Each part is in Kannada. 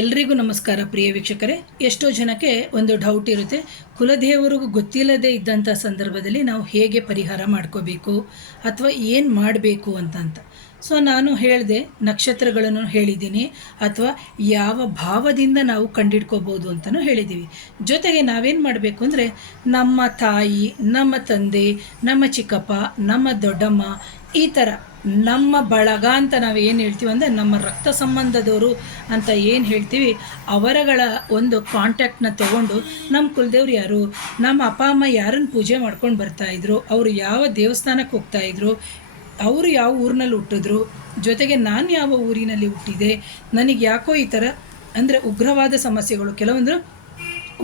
ಎಲ್ರಿಗೂ ನಮಸ್ಕಾರ ಪ್ರಿಯ ವೀಕ್ಷಕರೇ. ಎಷ್ಟೋ ಜನಕ್ಕೆ ಒಂದು ಡೌಟ್ ಇರುತ್ತೆ, ಕುಲದೇವರಿಗೂ ಗೊತ್ತಿಲ್ಲದೆ ಇದ್ದಂಥ ಸಂದರ್ಭದಲ್ಲಿ ನಾವು ಹೇಗೆ ಪರಿಹಾರ ಮಾಡ್ಕೋಬೇಕು ಅಥವಾ ಏನು ಮಾಡಬೇಕು ಅಂತ. ಸೊ ನಾನು ಹೇಳಿದೆ, ನಕ್ಷತ್ರಗಳನ್ನು ಹೇಳಿದ್ದೀನಿ, ಅಥವಾ ಯಾವ ಭಾವದಿಂದ ನಾವು ಕಂಡಿಡ್ಕೋಬೋದು ಅಂತಲೂ ಹೇಳಿದ್ದೀವಿ. ಜೊತೆಗೆ ನಾವೇನು ಮಾಡಬೇಕು ಅಂದರೆ, ನಮ್ಮ ತಾಯಿ, ನಮ್ಮ ತಂದೆ, ನಮ್ಮ ಚಿಕ್ಕಪ್ಪ, ನಮ್ಮ ದೊಡ್ಡಮ್ಮ, ಈ ಥರ ನಮ್ಮ ಬಳಗ ಅಂತ ನಾವು ಏನು ಹೇಳ್ತೀವಿ ಅಂದರೆ, ನಮ್ಮ ರಕ್ತ ಸಂಬಂಧದವರು ಅಂತ ಏನು ಹೇಳ್ತೀವಿ, ಅವರಗಳ ಒಂದು ಕಾಂಟ್ಯಾಕ್ಟ್ನ ತೊಗೊಂಡು ನಮ್ಮ ಕುಲದೇವ್ರು ಯಾರು, ನಮ್ಮ ಅಪ್ಪ ಅಮ್ಮ ಯಾರನ್ನು ಪೂಜೆ ಮಾಡ್ಕೊಂಡು ಬರ್ತಾಯಿದ್ರು, ಅವರು ಯಾವ ದೇವಸ್ಥಾನಕ್ಕೆ ಹೋಗ್ತಾಯಿದ್ರು, ಅವರು ಯಾವ ಊರಿನಲ್ಲಿ ಹುಟ್ಟಿದ್ರು, ಜೊತೆಗೆ ನಾನು ಯಾವ ಊರಿನಲ್ಲಿ ಹುಟ್ಟಿದೆ, ನನಗೆ ಯಾಕೋ ಈ ಥರ ಅಂದರೆ ಉಗ್ರವಾದ ಸಮಸ್ಯೆಗಳು, ಕೆಲವೊಂದು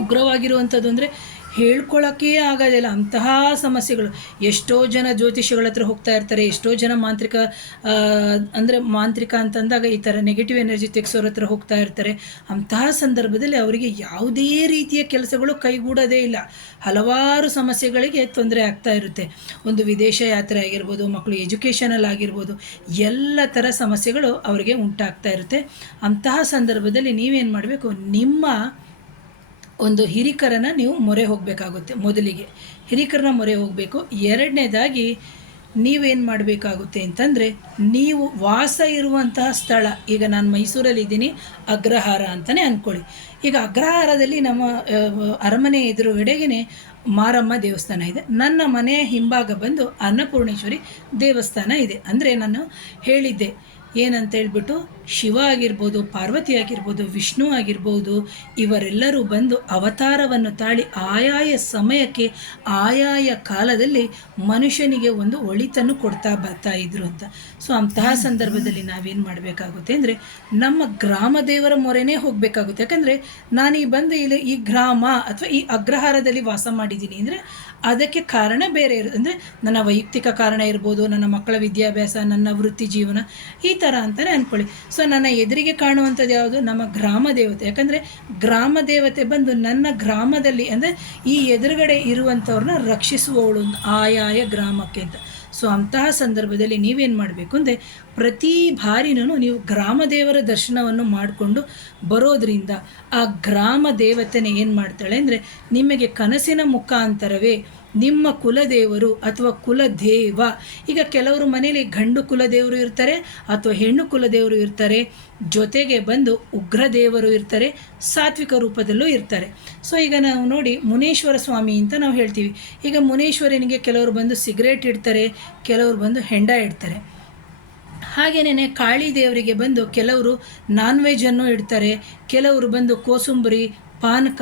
ಉಗ್ರವಾಗಿರುವಂಥದ್ದು ಅಂದರೆ ಹೇಳ್ಕೊಳ್ಳೋಕ್ಕೇ ಆಗೋದಿಲ್ಲ ಅಂತಹ ಸಮಸ್ಯೆಗಳು. ಎಷ್ಟೋ ಜನ ಜ್ಯೋತಿಷಿಗಳ ಹತ್ರ ಹೋಗ್ತಾ ಇರ್ತಾರೆ, ಎಷ್ಟೋ ಜನ ಮಾಂತ್ರಿಕ ಅಂತಂದಾಗ ಈ ಥರ ನೆಗೆಟಿವ್ ಎನರ್ಜಿ ತೆಗೆಸೋರ ಹತ್ರ ಹೋಗ್ತಾ ಇರ್ತಾರೆ. ಅಂತಹ ಸಂದರ್ಭದಲ್ಲಿ ಅವರಿಗೆ ಯಾವುದೇ ರೀತಿಯ ಕೆಲಸಗಳು ಕೈಗೂಡೋದೇ ಇಲ್ಲ. ಹಲವಾರು ಸಮಸ್ಯೆಗಳಿಗೆ ತೊಂದರೆ ಆಗ್ತಾ ಇರುತ್ತೆ. ಒಂದು ವಿದೇಶ ಯಾತ್ರೆ ಆಗಿರ್ಬೋದು, ಮಕ್ಕಳು ಎಜುಕೇಷನಲ್ಲಿ ಆಗಿರ್ಬೋದು, ಎಲ್ಲ ಥರ ಸಮಸ್ಯೆಗಳು ಅವರಿಗೆ ಉಂಟಾಗ್ತಾ ಇರುತ್ತೆ. ಅಂತಹ ಸಂದರ್ಭದಲ್ಲಿ ನೀವೇನು ಮಾಡಬೇಕು, ನಿಮ್ಮ ಒಂದು ಹಿರಿಕರನ್ನ ನೀವು ಮೊರೆ ಹೋಗಬೇಕಾಗುತ್ತೆ. ಮೊದಲಿಗೆ ಹಿರಿಕರನ್ನ ಮೊರೆ ಹೋಗಬೇಕು. ಎರಡನೇದಾಗಿ ನೀವೇನು ಮಾಡಬೇಕಾಗುತ್ತೆ ಅಂತಂದರೆ, ನೀವು ವಾಸ ಇರುವಂತಹ ಸ್ಥಳ, ಈಗ ನಾನು ಮೈಸೂರಲ್ಲಿದ್ದೀನಿ, ಅಗ್ರಹಾರ ಅಂತಲೇ ಅಂದ್ಕೊಳ್ಳಿ. ಈಗ ಅಗ್ರಹಾರದಲ್ಲಿ ನಮ್ಮ ಅರಮನೆ ಎದುರುಗಡೆಗೇ ಮಾರಮ್ಮ ದೇವಸ್ಥಾನ ಇದೆ. ನನ್ನ ಮನೆಯ ಹಿಂಭಾಗ ಬಂದು ಅನ್ನಪೂರ್ಣೇಶ್ವರಿ ದೇವಸ್ಥಾನ ಇದೆ. ಅಂದರೆ ನಾನು ಹೇಳಿದ್ದೆ ಏನಂತ ಹೇಳ್ಬಿಟ್ಟು, ಶಿವ ಆಗಿರ್ಬೋದು, ಪಾರ್ವತಿ ಆಗಿರ್ಬೋದು, ವಿಷ್ಣು ಆಗಿರ್ಬೋದು, ಇವರೆಲ್ಲರೂ ಬಂದು ಅವತಾರವನ್ನು ತಾಳಿ ಆಯಾಯ ಸಮಯಕ್ಕೆ ಆಯಾಯ ಕಾಲದಲ್ಲಿ ಮನುಷ್ಯನಿಗೆ ಒಂದು ಒಳಿತನ್ನು ಕೊಡ್ತಾ ಬರ್ತಾ ಇದ್ರು ಅಂತ. ಸೊ ಅಂತಹ ಸಂದರ್ಭದಲ್ಲಿ ನಾವೇನು ಮಾಡಬೇಕಾಗುತ್ತೆ ಅಂದರೆ, ನಮ್ಮ ಗ್ರಾಮ ದೇವರ ಮೊರೆನೇ ಹೋಗಬೇಕಾಗುತ್ತೆ. ಯಾಕಂದರೆ ನಾನು ಬಂದು ಇಲ್ಲಿ ಈ ಗ್ರಾಮ ಅಥವಾ ಈ ಅಗ್ರಹಾರದಲ್ಲಿ ವಾಸ ಮಾಡಿದ್ದೀನಿ ಅಂದರೆ ಅದಕ್ಕೆ ಕಾರಣ ಬೇರೆ ಅಂದರೆ ನನ್ನ ವೈಯಕ್ತಿಕ ಕಾರಣ ಇರ್ಬೋದು, ನನ್ನ ಮಕ್ಕಳ ವಿದ್ಯಾಭ್ಯಾಸ, ನನ್ನ ವೃತ್ತಿ ಜೀವನ, ಈ ಥರ ಅಂತಲೇ ಅಂದ್ಕೊಳ್ಳಿ. ಸೊ ನನ್ನ ಎದುರಿಗೆ ಕಾಣುವಂಥದ್ದು ಯಾವುದು, ನಮ್ಮ ಗ್ರಾಮ ದೇವತೆ. ಯಾಕಂದರೆ ಗ್ರಾಮ ದೇವತೆ ಬಂದು ನನ್ನ ಗ್ರಾಮದಲ್ಲಿ ಅಂದರೆ ಈ ಎದುರುಗಡೆ ಇರುವಂಥವ್ರನ್ನ ರಕ್ಷಿಸುವವಳು ಆಯಾಯ ಗ್ರಾಮಕ್ಕೆ ಅಂತ. ಸೊ ಅಂತಹ ಸಂದರ್ಭದಲ್ಲಿ ನೀವೇನು ಮಾಡಬೇಕು ಅಂದರೆ, ಪ್ರತಿ ಬಾರಿನೂ ನೀವು ಗ್ರಾಮ ದೇವರ ದರ್ಶನವನ್ನು ಮಾಡಿಕೊಂಡು ಬರೋದ್ರಿಂದ ಆ ಗ್ರಾಮ ದೇವತೆನೇ ಏನು ಮಾಡ್ತಾಳೆ ಅಂದರೆ, ನಿಮಗೆ ಕನಸಿನ ಮುಖಾಂತರವೇ ನಿಮ್ಮ ಕುಲದೇವರು ಅಥವಾ ಕುಲದೇವ, ಈಗ ಕೆಲವರು ಮನೆಯಲ್ಲಿ ಗಂಡು ಕುಲದೇವರು ಇರ್ತಾರೆ ಅಥವಾ ಹೆಣ್ಣು ಕುಲದೇವರು ಇರ್ತಾರೆ, ಜೊತೆಗೆ ಬಂದು ಉಗ್ರದೇವರು ಇರ್ತಾರೆ, ಸಾತ್ವಿಕ ರೂಪದಲ್ಲೂ ಇರ್ತಾರೆ. ಸೊ ಈಗ ನಾವು ನೋಡಿ, ಮುನೇಶ್ವರ ಸ್ವಾಮಿ ಅಂತ ನಾವು ಹೇಳ್ತೀವಿ. ಈಗ ಮುನೇಶ್ವರನಿಗೆ ಕೆಲವರು ಬಂದು ಸಿಗರೇಟ್ ಇಡ್ತಾರೆ, ಕೆಲವರು ಬಂದು ಹೆಂಡ ಇಡ್ತಾರೆ. ಹಾಗೆಯೇ ಕಾಳಿ ದೇವರಿಗೆ ಬಂದು ಕೆಲವರು ನಾನ್ ವೆಜ್ಜನ್ನು ಇಡ್ತಾರೆ, ಕೆಲವರು ಬಂದು ಕೋಸುಂಬರಿ, ಪಾನಕ,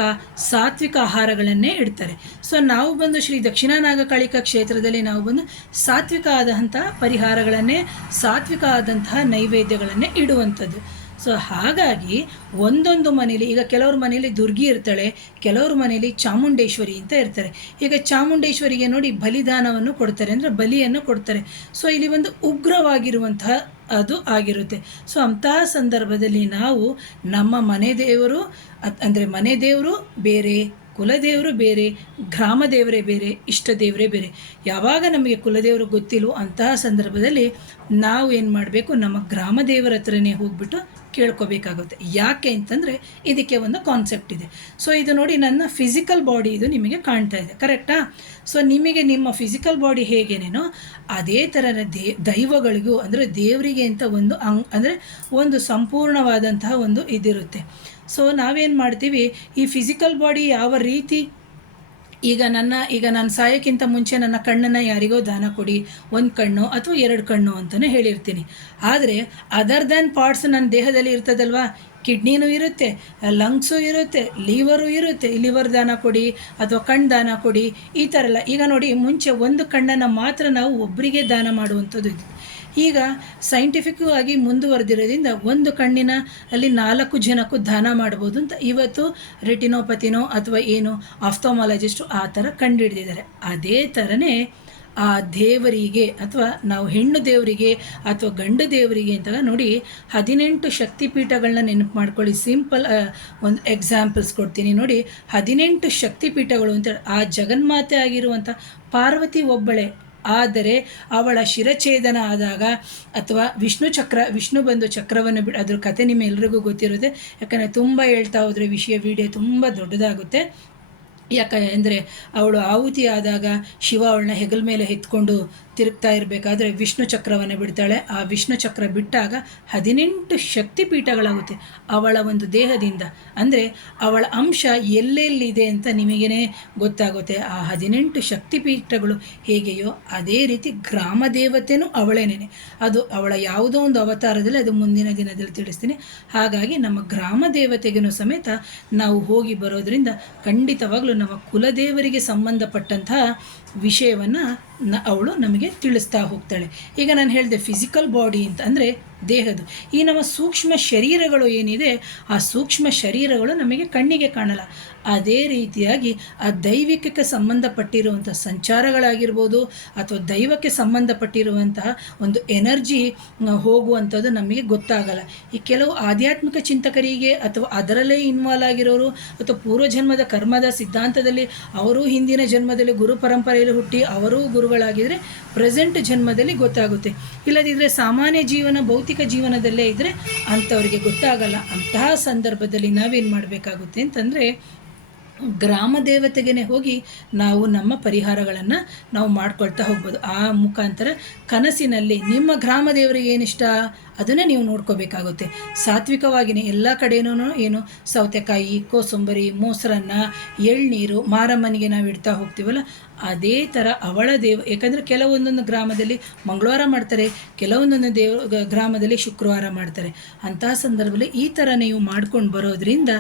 ಸಾತ್ವಿಕ ಆಹಾರಗಳನ್ನೇ ಇಡ್ತಾರೆ. ಸೊ ನಾವು ಬಂದು ಶ್ರೀ ದಕ್ಷಿಣ ನಾಗಕಾಳಿಕಾ ಕ್ಷೇತ್ರದಲ್ಲಿ ನಾವು ಬಂದು ಸಾತ್ವಿಕ ಆದಂತಹ ಪರಿಹಾರಗಳನ್ನೇ, ಸಾತ್ವಿಕ ಆದಂತಹ ನೈವೇದ್ಯಗಳನ್ನೇ ಇಡುವಂಥದ್ದು. ಸೊ ಹಾಗಾಗಿ ಒಂದೊಂದು ಮನೇಲಿ, ಈಗ ಕೆಲವ್ರ ಮನೇಲಿ ದುರ್ಗಿ ಇರ್ತಾಳೆ, ಕೆಲವ್ರ ಮನೇಲಿ ಚಾಮುಂಡೇಶ್ವರಿ ಅಂತ ಇರ್ತಾರೆ. ಈಗ ಚಾಮುಂಡೇಶ್ವರಿಗೆ ನೋಡಿ ಬಲಿದಾನವನ್ನು ಕೊಡ್ತಾರೆ, ಅಂದರೆ ಬಲಿಯನ್ನು ಕೊಡ್ತಾರೆ. ಸೊ ಇಲ್ಲಿ ಒಂದು ಉಗ್ರವಾಗಿರುವಂತಹ ಅದು ಆಗಿರುತ್ತೆ. ಸೊ ಅಂತಹ ಸಂದರ್ಭದಲ್ಲಿ ನಾವು ನಮ್ಮ ಮನೆ ದೇವರು ಅಂದರೆ ಮನೆ ದೇವರು ಬೇರೆ, ಕುಲದೇವರು ಬೇರೆ, ಗ್ರಾಮ ದೇವರೇ ಬೇರೆ, ಇಷ್ಟ ದೇವರೇ ಬೇರೆ. ಯಾವಾಗ ನಮಗೆ ಕುಲದೇವರು ಗೊತ್ತಿಲ್ಲವೋ ಅಂತಹ ಸಂದರ್ಭದಲ್ಲಿ ನಾವು ಏನು ಮಾಡಬೇಕು, ನಮ್ಮ ಗ್ರಾಮ ದೇವರ ಹತ್ರನೇ ಹೋಗ್ಬಿಟ್ಟು ಕೇಳ್ಕೋಬೇಕಾಗುತ್ತೆ. ಯಾಕೆ ಅಂತಂದರೆ ಇದಕ್ಕೆ ಒಂದು ಕಾನ್ಸೆಪ್ಟ್ ಇದೆ. ಸೊ ಇದು ನೋಡಿ, ನನ್ನ ಫಿಸಿಕಲ್ ಬಾಡಿ ಇದು ನಿಮಗೆ ಕಾಣ್ತಾ ಇದೆ, ಕರೆಕ್ಟಾ? ಸೊ ನಿಮಗೆ ನಿಮ್ಮ ಫಿಸಿಕಲ್ ಬಾಡಿ ಹೇಗೇನೇನೋ ಅದೇ ಥರ ದೈವಗಳಿಗೂ ಅಂದರೆ ದೇವರಿಗೆ ಅಂತ ಒಂದು ಅಂದರೆ ಒಂದು ಸಂಪೂರ್ಣವಾದಂತಹ ಒಂದು ಇದಿರುತ್ತೆ. ಸೊ ನಾವೇನು ಮಾಡ್ತೀವಿ, ಈ ಫಿಸಿಕಲ್ ಬಾಡಿ ಯಾವ ರೀತಿ, ಈಗ ನಾನು ಸಾಯೋಕ್ಕಿಂತ ಮುಂಚೆ ನನ್ನ ಕಣ್ಣನ್ನು ಯಾರಿಗೋ ದಾನ ಕೊಡಿ, ಒಂದು ಕಣ್ಣು ಅಥವಾ 2 ಕಣ್ಣು ಅಂತಲೇ ಹೇಳಿರ್ತೀನಿ. ಆದರೆ ಅದರ್ ದ್ಯಾನ್ ಪಾರ್ಟ್ಸ್ ನನ್ನ ದೇಹದಲ್ಲಿ ಇರ್ತದಲ್ವಾ, ಕಿಡ್ನಿನೂ ಇರುತ್ತೆ, ಲಂಗ್ಸು ಇರುತ್ತೆ, ಲಿವರು ಇರುತ್ತೆ. ಲಿವರ್ ದಾನ ಕೊಡಿ ಅಥವಾ ಕಣ್ಣು ದಾನ ಕೊಡಿ, ಈ ಥರ ಎಲ್ಲ. ಈಗ ನೋಡಿ, ಮುಂಚೆ ಒಂದು ಕಣ್ಣನ್ನು ಮಾತ್ರ ನಾವು ಒಬ್ಬರಿಗೆ ದಾನ ಮಾಡುವಂಥದ್ದು ಇದೆ. ಈಗ ಸೈಂಟಿಫಿಕ್ ಆಗಿ ಮುಂದುವರೆದಿರೋದ್ರಿಂದ ಒಂದು ಕಣ್ಣಿನ ಅಲ್ಲಿ 4 ಜನಕ್ಕೂ ದಾನ ಮಾಡ್ಬೋದು ಅಂತ ಇವತ್ತು ರೆಟಿನೋಪತಿನೋ ಅಥವಾ ಏನು ಆಫ್ಥಾಮಾಲಜಿಸ್ಟು ಆ ಥರ ಕಂಡುಹಿಡಿದಿದ್ದಾರೆ. ಅದೇ ಥರನೇ ಆ ದೇವರಿಗೆ ಅಥವಾ ನಾವು ಹೆಣ್ಣು ದೇವರಿಗೆ ಅಥವಾ ಗಂಡು ದೇವರಿಗೆ ಅಂತ ನೋಡಿ 18 ಶಕ್ತಿಪೀಠಗಳನ್ನ ನೆನಪು ಮಾಡ್ಕೊಳ್ಳಿ. ಸಿಂಪಲ್ ಒಂದು ಎಕ್ಸಾಂಪಲ್ಸ್ ಕೊಡ್ತೀನಿ ನೋಡಿ. 18 ಶಕ್ತಿಪೀಠಗಳು ಅಂತ, ಆ ಜಗನ್ಮಾತೆ ಆಗಿರುವಂಥ ಪಾರ್ವತಿ ಒಬ್ಬಳೆ, ಆದರೆ ಅವಳ ಶಿರಛೇದನ ಆದಾಗ ಅಥವಾ ವಿಷ್ಣು ಬಂದು ಚಕ್ರವನ್ನು ಅದ್ರ ಕತೆ ನಿಮ್ಮೆಲ್ಲರಿಗೂ ಗೊತ್ತಿರುತ್ತೆ. ಯಾಕಂದರೆ ತುಂಬ ಹೇಳ್ತಾ ಹೋದರೆ ವಿಡಿಯೋ ತುಂಬ ದೊಡ್ಡದಾಗುತ್ತೆ. ಅಂದರೆ ಅವಳು ಆಹುತಿ ಆದಾಗ ಶಿವ ಅವಳನ್ನ ಹೆಗಲ ಮೇಲೆ ಎತ್ಕೊಂಡು ತಿರುಗ್ತಾ ಇರಬೇಕಾದ್ರೆ ವಿಷ್ಣು ಚಕ್ರವನ್ನು ಬಿಡ್ತಾಳೆ. ಆ ವಿಷ್ಣು ಚಕ್ರ ಬಿಟ್ಟಾಗ 18 ಶಕ್ತಿಪೀಠಗಳಾಗುತ್ತೆ ಅವಳ ಒಂದು ದೇಹದಿಂದ. ಅಂದರೆ ಅವಳ ಅಂಶ ಎಲ್ಲೆಲ್ಲಿದೆ ಅಂತ ನಿಮಗೇ ಗೊತ್ತಾಗುತ್ತೆ. ಆ 18 ಶಕ್ತಿಪೀಠಗಳು ಹೇಗೆಯೋ ಅದೇ ರೀತಿ ಗ್ರಾಮ ದೇವತೆಯೂ ಅವಳೇನೇನೆ. ಅದು ಅವಳ ಯಾವುದೋ ಒಂದು ಅವತಾರದಲ್ಲಿ, ಅದು ಮುಂದಿನ ದಿನದಲ್ಲಿ ತಿಳಿಸ್ತೀನಿ. ಹಾಗಾಗಿ ನಮ್ಮ ಗ್ರಾಮ ದೇವತೆಗೂ ಸಮೇತ ನಾವು ಹೋಗಿ ಬರೋದರಿಂದ ಖಂಡಿತವಾಗ್ಲೂ ನಮ್ಮ ಕುಲದೇವರಿಗೆ ಸಂಬಂಧಪಟ್ಟಂತಹ ವಿಷಯವನ್ನು ಅವಳು ನಮಗೆ ತಿಳಿಸ್ತಾ ಹೋಗ್ತಾಳೆ. ಈಗ ನಾನು ಹೇಳಿದೆ ಫಿಸಿಕಲ್ ಬಾಡಿ ಅಂತ ಅಂದರೆ ದೇಹದ್ದು. ಈ ನಮ್ಮ ಸೂಕ್ಷ್ಮ ಶರೀರಗಳು ಏನಿದೆ, ಆ ಸೂಕ್ಷ್ಮ ಶರೀರಗಳು ನಮಗೆ ಕಣ್ಣಿಗೆ ಕಾಣಲ್ಲ. ಅದೇ ರೀತಿಯಾಗಿ ಆ ದೈವಿಕಕ್ಕೆ ಸಂಬಂಧಪಟ್ಟಿರುವಂಥ ಸಂಚಾರಗಳಾಗಿರ್ಬೋದು ಅಥವಾ ದೈವಕ್ಕೆ ಸಂಬಂಧಪಟ್ಟಿರುವಂತಹ ಒಂದು ಎನರ್ಜಿ ಹೋಗುವಂಥದ್ದು ನಮಗೆ ಗೊತ್ತಾಗಲ್ಲ. ಈ ಕೆಲವು ಆಧ್ಯಾತ್ಮಿಕ ಚಿಂತಕರಿಗೆ ಅಥವಾ ಅದರಲ್ಲೇ ಇನ್ವಾಲ್ವ್ ಆಗಿರೋರು ಅಥವಾ ಪೂರ್ವಜನ್ಮದ ಕರ್ಮದ ಸಿದ್ಧಾಂತದಲ್ಲಿ ಅವರು ಹಿಂದಿನ ಜನ್ಮದಲ್ಲಿ ಗುರು ಪರಂಪರೆಯಲ್ಲಿ ಹುಟ್ಟಿ ಅವರೂ ಗುರುಗಳಾಗಿದ್ದರೆ ಪ್ರೆಸೆಂಟ್ ಜನ್ಮದಲ್ಲಿ ಗೊತ್ತಾಗುತ್ತೆ. ಇಲ್ಲದಿದ್ದರೆ ಸಾಮಾನ್ಯ ಜೀವನ ಭೌತಿಕ ಜೀವನದಲ್ಲೇ ಇದ್ದರೆ ಅಂಥವರಿಗೆ ಗೊತ್ತಾಗಲ್ಲ. ಅಂತಹ ಸಂದರ್ಭದಲ್ಲಿ ನಾವೇನು ಮಾಡಬೇಕಾಗುತ್ತೆ ಅಂತಂದರೆ ಗ್ರಾಮ ದೇವತೆಗೆ ಹೋಗಿ ನಾವು ನಮ್ಮ ಪರಿಹಾರಗಳನ್ನು ನಾವು ಮಾಡ್ಕೊಳ್ತಾ ಹೋಗ್ಬೋದು. ಆ ಮುಖಾಂತರ ಕನಸಿನಲ್ಲಿ ನಿಮ್ಮ ಗ್ರಾಮ ದೇವರಿಗೆ ಏನಿಷ್ಟ ಅದನ್ನೇ ನೀವು ನೋಡ್ಕೋಬೇಕಾಗುತ್ತೆ. ಸಾತ್ವಿಕವಾಗಿಯೇ ಎಲ್ಲ ಕಡೆನೂ ಏನು ಸೌತೆಕಾಯಿ, ಕೋಸಂಬರಿ, ಮೊಸರನ್ನ, ಎಳ್ನೀರು ಮಾರಮ್ಮನಿಗೆ ನಾವು ಇಡ್ತಾ ಹೋಗ್ತೀವಲ್ಲ, ಅದೇ ಥರ ಅವಳ ಯಾಕಂದರೆ ಕೆಲವೊಂದೊಂದು ಗ್ರಾಮದಲ್ಲಿ ಮಂಗಳವಾರ ಮಾಡ್ತಾರೆ, ಕೆಲವೊಂದೊಂದು ಗ್ರಾಮದಲ್ಲಿ ಶುಕ್ರವಾರ ಮಾಡ್ತಾರೆ. ಅಂತಹ ಸಂದರ್ಭದಲ್ಲಿ ಈ ಥರ ನೀವು ಮಾಡ್ಕೊಂಡು ಬರೋದ್ರಿಂದ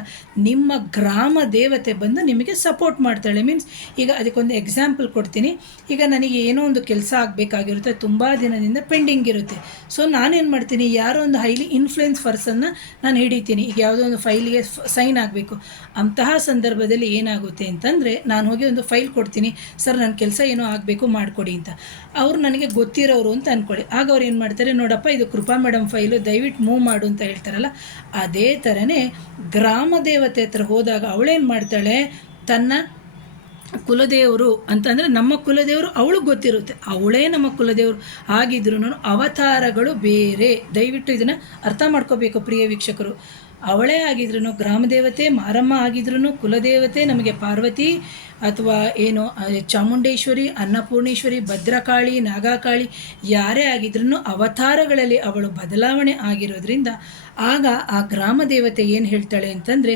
ನಿಮ್ಮ ಗ್ರಾಮ ದೇವತೆ ಬಂದು ನಿಮಗೆ ಸಪೋರ್ಟ್ ಮಾಡ್ತಾಳೆ. ಮೀನ್ಸ್ ಈಗ ಅದಕ್ಕೊಂದು ಎಕ್ಸಾಂಪಲ್ ಕೊಡ್ತೀನಿ. ಈಗ ನನಗೆ ಏನೋ ಒಂದು ಕೆಲಸ ಆಗಬೇಕಾಗಿರುತ್ತೆ, ತುಂಬ ದಿನದಿಂದ ಪೆಂಡಿಂಗ್ ಇರುತ್ತೆ. ಸೊ ನಾನೇನು ಮಾಡ್ತೀನಿ, ಯಾರೋ ಒಂದು ಹೈಲಿ ಇನ್ಫ್ಲುಯೆನ್ಸ್ ಪರ್ಸನ್ನ ನಾನು ಹಿಡಿತೀನಿ. ಈಗ ಯಾವುದೋ ಒಂದು ಫೈಲಿಗೆ ಸೈನ್ ಆಗಬೇಕು. ಅಂತಹ ಸಂದರ್ಭದಲ್ಲಿ ಏನಾಗುತ್ತೆ ಅಂತಂದರೆ ನಾನು ಹೋಗಿ ಒಂದು ಫೈಲ್ ಕೊಡ್ತೀನಿ, ಸರ್ ನನ್ನ ಕೆಲಸ ಏನೋ ಆಗಬೇಕು ಮಾಡಿಕೊಡಿ ಅಂತ. ಅವರು ನನಗೆ ಗೊತ್ತಿರೋರು ಅಂತ ಅಂದ್ಕೊಳ್ಳಿ. ಆಗ ಅವ್ರು ಏನು ಮಾಡ್ತಾರೆ, ನೋಡಪ್ಪ ಇದು ಕೃಪಾ ಮೇಡಮ್ ಫೈಲು, ದಯವಿಟ್ಟು ಮೂವ್ ಮಾಡು ಅಂತ ಹೇಳ್ತಾರಲ್ಲ. ಅದೇ ಥರನೇ ಗ್ರಾಮ ದೇವತೆ ಹತ್ರ ಹೋದಾಗ ಅವಳೇನು ಮಾಡ್ತಾಳೆ, ತನ್ನ ಕುಲದೇವರು ಅಂತಂದರೆ ನಮ್ಮ ಕುಲದೇವರು ಅವಳಿಗೆ ಗೊತ್ತಿರುತ್ತೆ, ಅವಳೇ ನಮ್ಮ ಕುಲದೇವರು ಆಗಿದ್ರು ಅವತಾರಗಳು ಬೇರೆ. ದಯವಿಟ್ಟು ಇದನ್ನು ಅರ್ಥ ಮಾಡ್ಕೋಬೇಕು ಪ್ರಿಯ ವೀಕ್ಷಕರು. ಅವಳೇ ಆಗಿದ್ರು ಗ್ರಾಮದೇವತೆ, ಮಾರಮ್ಮ ಆಗಿದ್ರು ಕುಲದೇವತೆ ನಮಗೆ ಪಾರ್ವತಿ ಅಥವಾ ಏನು ಚಾಮುಂಡೇಶ್ವರಿ, ಅನ್ನಪೂರ್ಣೇಶ್ವರಿ, ಭದ್ರಕಾಳಿ, ನಾಗಕಾಳಿ ಯಾರೇ ಆಗಿದ್ರು ಅವತಾರಗಳಲ್ಲಿ ಅವಳು ಬದಲಾವಣೆ ಆಗಿರೋದ್ರಿಂದ ಆಗ ಆ ಗ್ರಾಮ ದೇವತೆ ಏನು ಹೇಳ್ತಾಳೆ ಅಂತಂದರೆ,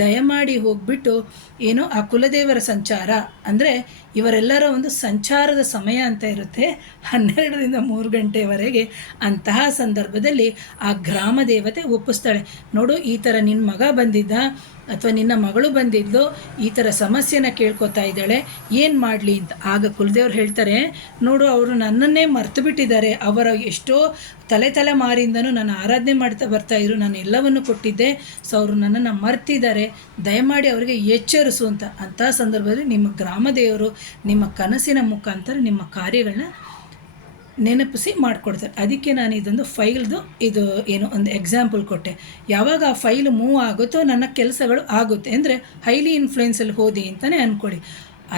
ದಯಮಾಡಿ ಹೋಗ್ಬಿಟ್ಟು ಏನು ಆ ಕುಲದೇವರ ಸಂಚಾರ ಅಂದರೆ ಇವರೆಲ್ಲರ ಒಂದು ಸಂಚಾರದ ಸಮಯ ಅಂತ ಇರುತ್ತೆ 12ರಿಂದ 3 ಗಂಟೆವರೆಗೆ. ಅಂತಹ ಸಂದರ್ಭದಲ್ಲಿ ಆ ಗ್ರಾಮ ದೇವತೆ ಒಪ್ಪಿಸ್ತಾಳೆ. ನೋಡು, ಈ ಥರ ನಿನ್ನ ಮಗ ಬಂದಿದ್ದ ಅಥವಾ ನಿನ್ನ ಮಗಳು ಬಂದಿದ್ಲು, ಈ ಥರ ಸಮಸ್ಯೆನ ಕೇಳ್ಕೊತಾ ಇದ್ದಾಳೆ, ಏನು ಮಾಡಲಿ ಅಂತ. ಆಗ ಕುಲದೇವ್ರು ಹೇಳ್ತಾರೆ, ನೋಡು ಅವರು ನನ್ನನ್ನೇ ಮರ್ತು ಬಿಟ್ಟಿದ್ದಾರೆ, ಅವರ ಎಷ್ಟೋ ತಲೆಮಾರಿಂದನೂ ನಾನು ಆರಾಧನೆ ಮಾಡ್ತಾ ಬರ್ತಾಯಿದ್ರು, ನಾನು ಎಲ್ಲವನ್ನು ಕೊಟ್ಟಿದ್ದೆ, ಸೊ ಅವರು ನನ್ನನ್ನು ಮರ್ತಿದ್ದಾರೆ, ದಯಮಾಡಿ ಅವರಿಗೆ ಎಚ್ಚರಿಸು ಅಂತ. ಅಂತಹ ಸಂದರ್ಭದಲ್ಲಿ ನಿಮ್ಮ ಗ್ರಾಮದೇವರು ನಿಮ್ಮ ಕನಸಿನ ಮುಖಾಂತರ ನಿಮ್ಮ ಕಾರ್ಯಗಳನ್ನ ನೆನಪಿಸಿ ಮಾಡಿಕೊಡ್ತಾರೆ. ಅದಕ್ಕೆ ನಾನು ಇದೊಂದು ಫೈಲ್ದು ಇದು ಏನು ಒಂದು ಎಕ್ಸಾಂಪಲ್ ಕೊಟ್ಟೆ. ಯಾವಾಗ ಆ ಫೈಲ್ ಮೂವ್ ಆಗುತ್ತೋ ನನ್ನ ಕೆಲಸಗಳು ಆಗುತ್ತೆ. ಅಂದರೆ ಹೈಲಿ ಇನ್ಫ್ಲುಯೆನ್ಸಲ್ಲಿ ಹೋದಿ ಅಂತಲೇ ಅಂದ್ಕೊಳ್ಳಿ.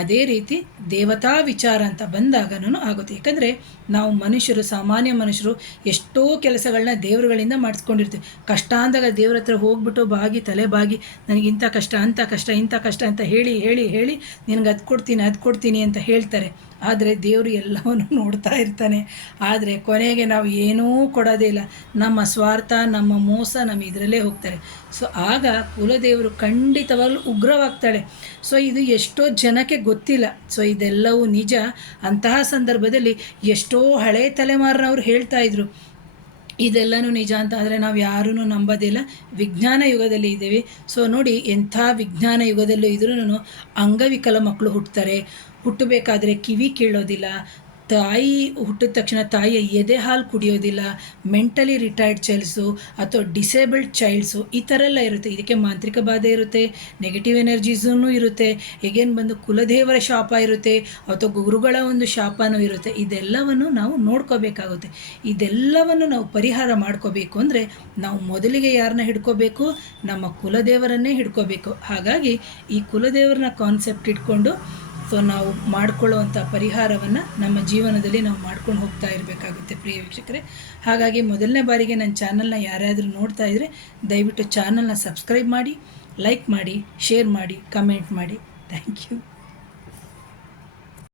ಅದೇ ರೀತಿ ದೇವತಾ ವಿಚಾರ ಅಂತ ಬಂದಾಗನೂ ಆಗುತ್ತೆ. ಯಾಕಂದರೆ ನಾವು ಮನುಷ್ಯರು, ಸಾಮಾನ್ಯ ಮನುಷ್ಯರು ಎಷ್ಟೋ ಕೆಲಸಗಳನ್ನ ದೇವರುಗಳಿಂದ ಮಾಡಿಸ್ಕೊಂಡಿರ್ತೀವಿ. ಕಷ್ಟ ಅಂದಾಗ ದೇವ್ರ ಹತ್ರ ಹೋಗ್ಬಿಟ್ಟು ತಲೆ ಬಾಗಿ ನನಗೆ ಇಂಥ ಕಷ್ಟ, ಅಂಥ ಕಷ್ಟ, ಇಂಥ ಕಷ್ಟ ಅಂತ ಹೇಳಿ ನಿನಗೆ ಅದು ಕೊಡ್ತೀನಿ ಅಂತ ಹೇಳ್ತಾರೆ. ಆದರೆ ದೇವರು ಎಲ್ಲವನ್ನು ನೋಡ್ತಾ ಇರ್ತಾನೆ. ಆದರೆ ಕೊನೆಗೆ ನಾವು ಏನೂ ಕೊಡೋದೇ ಇಲ್ಲ, ನಮ್ಮ ಸ್ವಾರ್ಥ, ನಮ್ಮ ಮೋಸ, ನಮ್ಮ ಇದರಲ್ಲೇ ಹೋಗ್ತಾರೆ. ಸೊ ಆಗ ಕುಲದೇವರು ಖಂಡಿತವಾಗ್ಲೂ ಉಗ್ರವಾಗ್ತಾಳೆ. ಸೊ ಇದು ಎಷ್ಟೋ ಜನಕ್ಕೆ ಗೊತ್ತಿಲ್ಲ. ಸೊ ಇದೆಲ್ಲವೂ ನಿಜ. ಅಂತಹ ಸಂದರ್ಭದಲ್ಲಿ ಎಷ್ಟೋ ಹಳೆ ತಲೆಮಾರಿನವ್ರು ಹೇಳ್ತಾ ಇದ್ರು ಇದೆಲ್ಲನೂ ನಿಜ ಅಂತ. ಆದರೆ ನಾವು ಯಾರೂ ನಂಬೋದಿಲ್ಲ. ವಿಜ್ಞಾನ ಯುಗದಲ್ಲಿ ಇದ್ದೀವಿ. ಸೊ ನೋಡಿ, ಎಂಥ ವಿಜ್ಞಾನ ಯುಗದಲ್ಲೂ ಇದ್ರೂ ಅಂಗವಿಕಲ ಮಕ್ಕಳು ಹುಟ್ಟಬೇಕಾದ್ರೆ ಕಿವಿ ಕೇಳೋದಿಲ್ಲ, ತಾಯಿ ಹುಟ್ಟಿದ ತಕ್ಷಣ ತಾಯಿಯ ಎದೆ ಹಾಲು ಕುಡಿಯೋದಿಲ್ಲ, ಮೆಂಟಲಿ ರಿಟೈರ್ಡ್ ಚೈಲ್ಡ್ಸು ಅಥವಾ ಡಿಸೇಬಲ್ಡ್ ಚೈಲ್ಡ್ಸು ಈ ಥರ ಎಲ್ಲ ಇರುತ್ತೆ. ಇದಕ್ಕೆ ಮಾಂತ್ರಿಕ ಬಾಧೆ ಇರುತ್ತೆ, ನೆಗೆಟಿವ್ ಎನರ್ಜೀಸೂ ಇರುತ್ತೆ, ಹೇಗೇನು ಬಂದು ಕುಲದೇವರ ಶಾಪ ಇರುತ್ತೆ ಅಥವಾ ಗುರುಗಳ ಒಂದು ಶಾಪನೂ ಇರುತ್ತೆ. ಇದೆಲ್ಲವನ್ನು ನಾವು ನೋಡ್ಕೋಬೇಕಾಗುತ್ತೆ. ಇದೆಲ್ಲವನ್ನು ನಾವು ಪರಿಹಾರ ಮಾಡ್ಕೋಬೇಕು ಅಂದರೆ ನಾವು ಮೊದಲಿಗೆ ಯಾರನ್ನ ಹಿಡ್ಕೋಬೇಕು, ನಮ್ಮ ಕುಲದೇವರನ್ನೇ ಹಿಡ್ಕೋಬೇಕು. ಹಾಗಾಗಿ ಈ ಕುಲದೇವರನ್ನ ಕಾನ್ಸೆಪ್ಟ್ ಇಟ್ಕೊಂಡು ಸೊ ನಾವು ಮಾಡಿಕೊಳ್ಳುವಂಥ ಪರಿಹಾರವನ್ನು ನಮ್ಮ ಜೀವನದಲ್ಲಿ ನಾವು ಮಾಡ್ಕೊಂಡು ಹೋಗ್ತಾ ಇರಬೇಕಾಗುತ್ತೆ ಪ್ರಿಯ ವೀಕ್ಷಕರೇ. ಹಾಗಾಗಿ ಮೊದಲನೇ ಬಾರಿಗೆ ನನ್ನ ಚಾನಲ್ನ ಯಾರಾದರೂ ನೋಡ್ತಾ ಇದ್ದರೆ ದಯವಿಟ್ಟು ಚಾನಲ್ನ ಸಬ್ಸ್ಕ್ರೈಬ್ ಮಾಡಿ, ಲೈಕ್ ಮಾಡಿ, ಶೇರ್ ಮಾಡಿ, ಕಮೆಂಟ್ ಮಾಡಿ. Thank you.